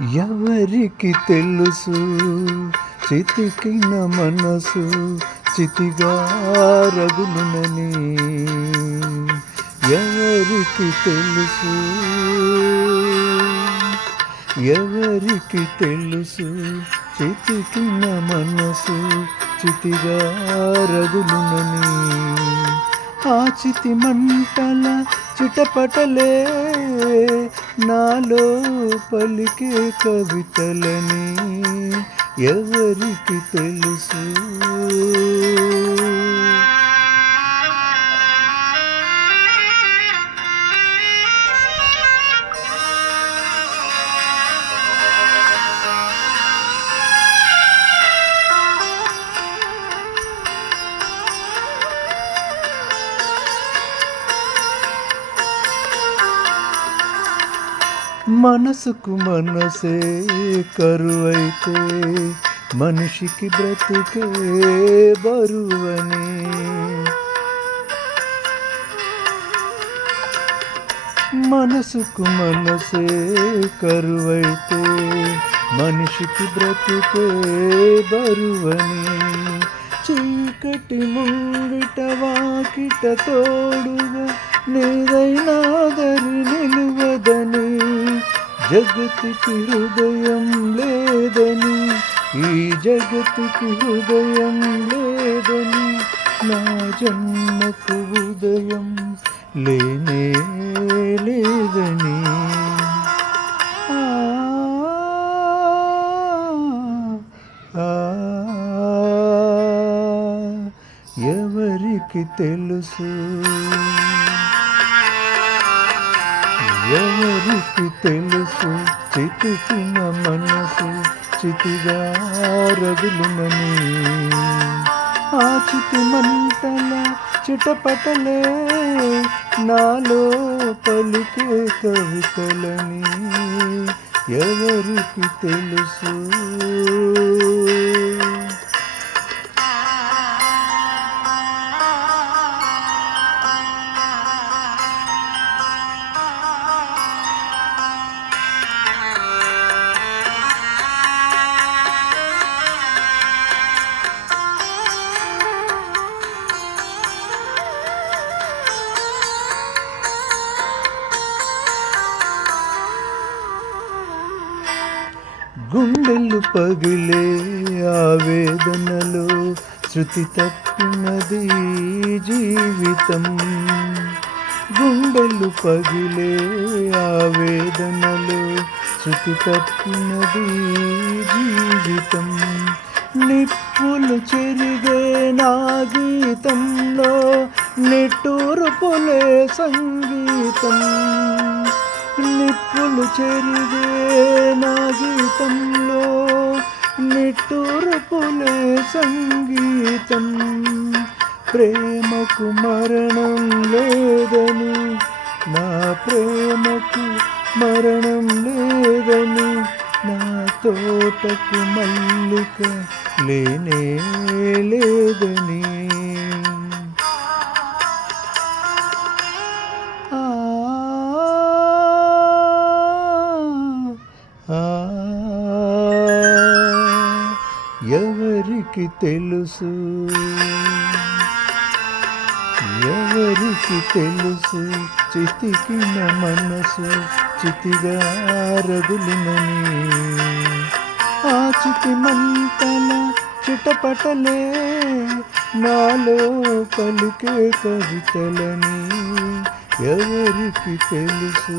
ఎవరికి తెలుసు చితికిన మనసు చితిగా రగులునని? ఎవరికి తెలుసు, ఎవరికి తెలుసు చితికిన మనసు చితిగా రగులునని? ఆ చితి మంటల చిటపటలే నాలో పలికే కవితలని ఎవరికి తెలుసు? మనసుకు మనసే కరువైతే మనిషికి బ్రతుకే బరువని. మనసుకు మనసే కరువైతే మనిషికి బ్రతుకే బరువని. చీకటి ముంగిట వాకిట తోడుగా నీదైనా దరి నిలువదని. జగతికి హృదయం లేదని, ఈ జగతికి హృదయం లేదని, నా జన్మకు ఉదయం లేనే లేదని. ఎవరికి తెలుసు, ఎవరికి తెలుసు చితికిన మనసు చితిగా రగులునని? ఆ చితి మంటల చిటపటలే నాలో పలికే కవితలని ఎవరికి తెలుసు? గుండెలు పగిలే ఆవేదనలో శృతి తప్పినది జీవితం. గుండెలు పగిలే ఆవేదనలో శృతి తప్పినది జీవితం. నిప్పులు చెరిగే నా గీతంలో నిట్టూర్పులే సంగీతం. నిప్పులు చెరిగే నా గీతంలో నిట్టూర్పులే సంగీతం. ప్రేమకు మరణం లేదని, నా ప్రేమకు మరణం లేదని, నా తోటకు మల్లిక లేనే లేదని. ఎవరికి తెలుసు, ఎవరికి తెలుసు చితికిన మనసు చితిగా రగులునని? ఆ చితి మంటల చిటపటలే నాలో పలికే కవితలని ఎవరికి తెలుసు?